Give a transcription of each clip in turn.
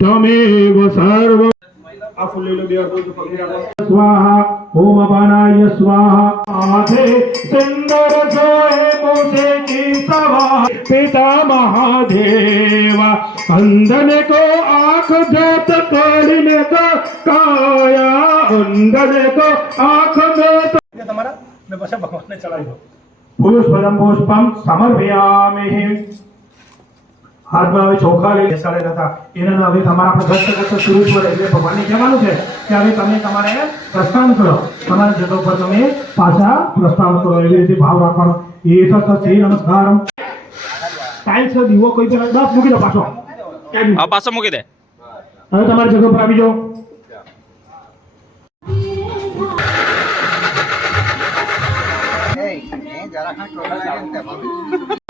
तमेव सर्व स्वाहा ओम अपानाय स्वाहा सुंदर सोहे मुझे की सवा पिता महादेवा अंधन को आँख जोत कालिन को काया। अंधन को आँख जोत तुम्हारा मैं बसा भगवान ने चलाई हो। पुष्पम पुष्पम समर्पयामि। હાથમાં હવે ચોખા લઈ બેસાડેલા હતા એના હવે તમારા આપણે ઘસ્ત ઘસ્ત શરૂ પડે એટલે ભગવાનને કહેવાનું છે કે હવે તમે તમારે પ્રસ્થાન કરો તમારા જગત પર તમે પાછા પ્રસ્થાન કરો એવી રીતે ભાવ રાખવાનો એ તો છે નમસ્કારમ ટાઈમ છે દીવો કોઈ પેલા દસ મૂકી દો પાછો કેમ? આ પાછો મૂકી દે હવે તમારા જગત પર આવી જાઓ નમસ્કાર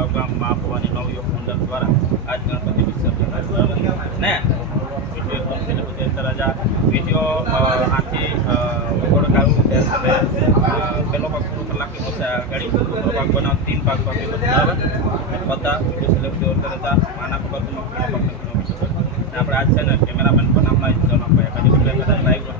તળાવ ગામ મા ભવાની મંડળ દ્વારા આજ ગણપતિ વિસર્જન ને એટલે પંચોતેર હજાર વીડિયો આથી ઓળખાવું ત્યારે તમે પહેલો ભાગ પૂરો કલાકની મજા ગાડી પૂરો ભાગ બનાવ, તીન ભાગ ભાગ બધા વીડિયો સિલેક્ટ તોર હતા માના ખબર આપણે આજ છે ને કેમેરામેન પણ આપણા જ જણાવ કદાચ લાઈવ